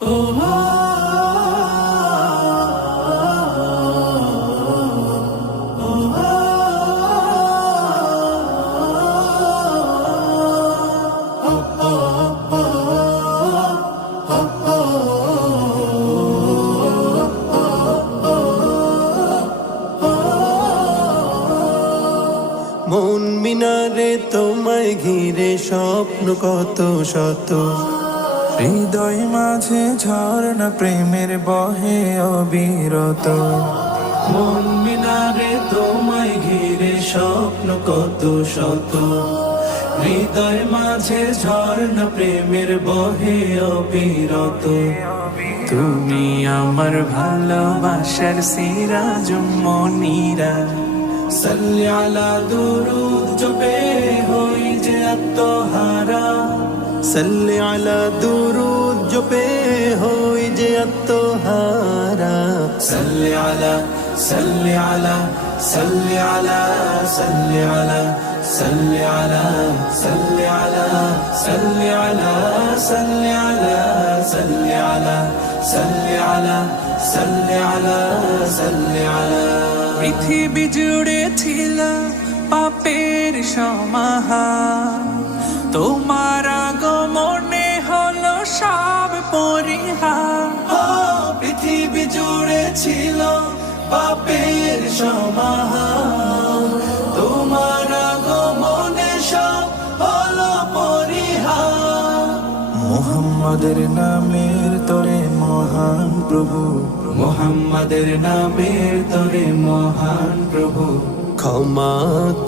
মন তোমায় ঘিরে স্বপ্ন কত শত হৃদয় মাঝে ঝর্ণা, প্রেমের বহে অবিরত। মন মিনারে তোমায় ঘিরে স্বপ্ন কত শত। হৃদয় মাঝে ঝর্ণা, প্রেমের বহে অবিরত। তুমি আমার ভালোবাসার সিরাজ মনিরা। সাল্লি আলা দুরুদ জপে হই যে আত্মহারা। সাল্লি আলা দুরুদ জপে হই যে আত্মহারা সাল্লি আলা সাল্লি আলা সাল্লি আলা সাল্লি আলা সাল্লি আলা সাল্লি আলা সাল্লি আলা সাল্লি আলা সাল্লি আলা সাল্লি আলা সাল্লি আলা সাল্লি আলা পৃথিবী জুড়ে ছিল পাপের সমাহার তোমার ছিল পাপের সমাহার। তোমার আগমনে সব হলো পরিহার। মোহাম্মদের নামের তোরে মহান প্রভু। মোহাম্মদের নামের তরে মহান প্রভু। ক্ষমা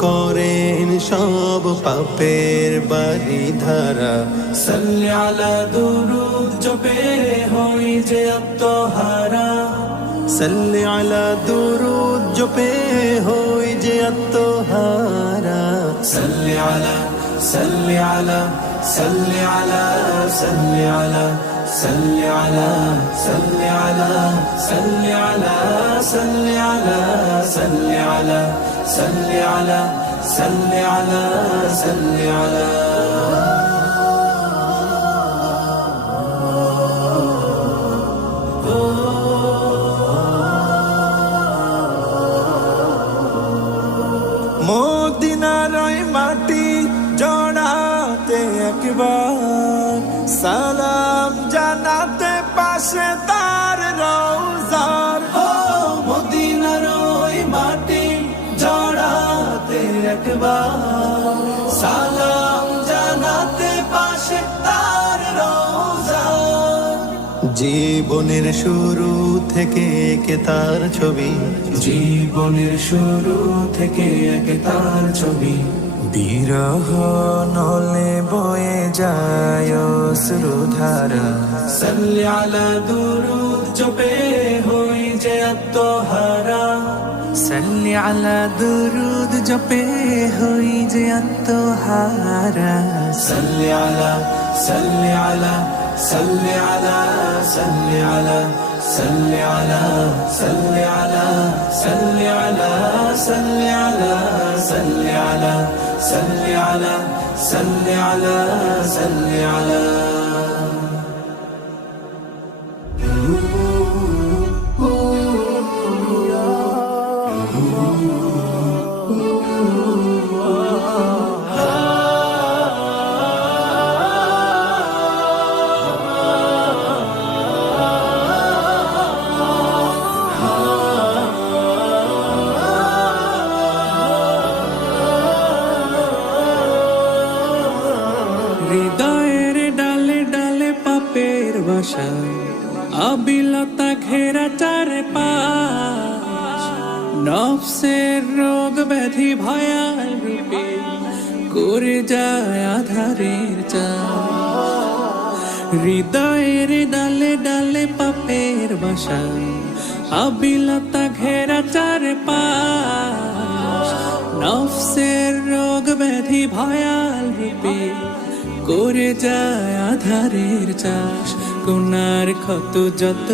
করেন সব পাপের বাড়ি ধারা সাল্লি আলা দুরুদ জপে হই যে আত্মহারা। সাল্লি আলা দুরুদ জপে হই যে আত্মহারা সাল্লি আলা সাল্লি আলা সাল্লি আলা সাল্লি আলা সাল্লি আলা সাল্লি আলা সাল্লি আলা সাল্লি আলা সাল্লি আলা সাল্লি আলা সাল্লি আলা সাল্লি আলা সালাম জানাতে পাশে তার রওজার। ও মদিনার ওই মাটি জড়াতে একবার। সালাম জানাতে পাশে তার রওজা জীবনের শুরু থেকে একে তার ছবি। জীবনের শুরু থেকে একে তার ছবি। বিরহ নলে বয়ে যায়। শ্রুধারা সাল্লি আলা দুরুদ, জপে হই যে আত্মহারা। সাল্লি আলা দুরুদ, জপে হই যে আত্মহারা। সাল্লি আলা সাল্লি আলা সাল্লি আলা সাল্লি আলা সাল্লি আলা সাল্লি আলা সাল্লি আলা সাল্লি আলা সাল্লি আলা। سلي على سلي على سلي على বাসা আবিলতা ঘেরা চারে পাশ নফসের রোগ ব্যাধি ভয়াল করে যায় আধারের চা হৃদয়ের ডালে ডালে পাপের বাসা। আবিলতা ঘেরা চারে পাশ নফসের রোগ ব্যাধি ভয়াল করে যায় আধারের চাষ গুনার ক্ষত যত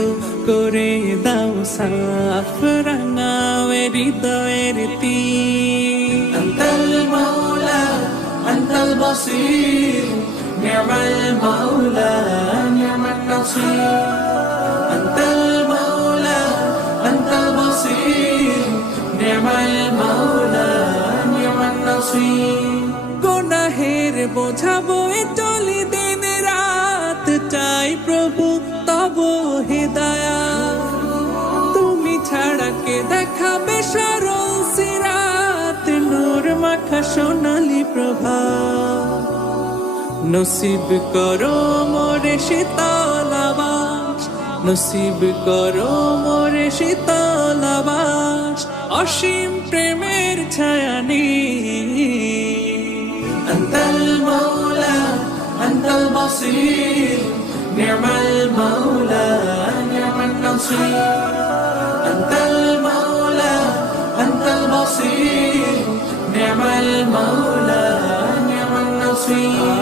করে দাও সাফ রাঙাও হৃদয়ের তীর। আন্তাল মাওলা আন্তাল বসির নিয়ামাল মাওলা নিয়ামাল নাসির। আন্তাল মাওলা আন্তাল বসির নিয়ামাল মাওলা নিয়ামাল নাসির। গুনাহের বোঝাবো এত প্রভু তব হৃদয়া তুমি ছাড়া কে দেখাবে সরল সিরাত নূর মাখা সোনালি প্রভা নসিব করো মোরে শীতলাবাস নসিব করো মোরে শীতলাবাস অসীম প্রেমের ছায়ানি أنت المولى أنت البصير نعم المولى نعم النصير أنت المولى أنت البصير نعم المولى نعم النصير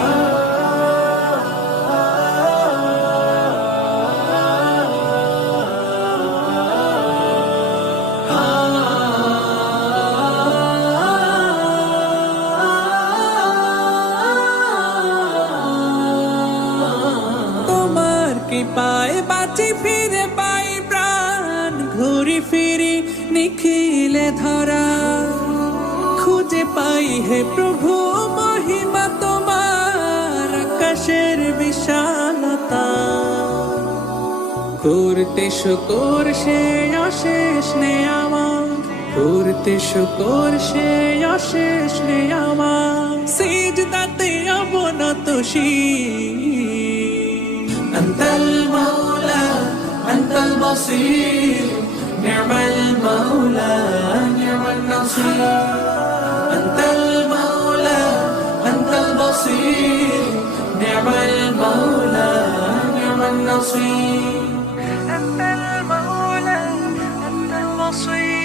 পায়, বাঁচি ফিরে পাই প্রাণ। ঘুরি ফিরি, নিখিলে ধরা। খুঁজে পাই হে প্রভু, মহিমা তোমার, আকাশের বিশালতা। করতে শুকর, সে অশেষ নে আমার। করতে শুকর, সে অশেষ নে আমার। সিজদাতে অবনত শীর أنت المولى أنت البصير نعم المولى نعم النصير. أنت المولى أنت البصير نعم المولى نعم النصير. أنت المولى أنت البصير.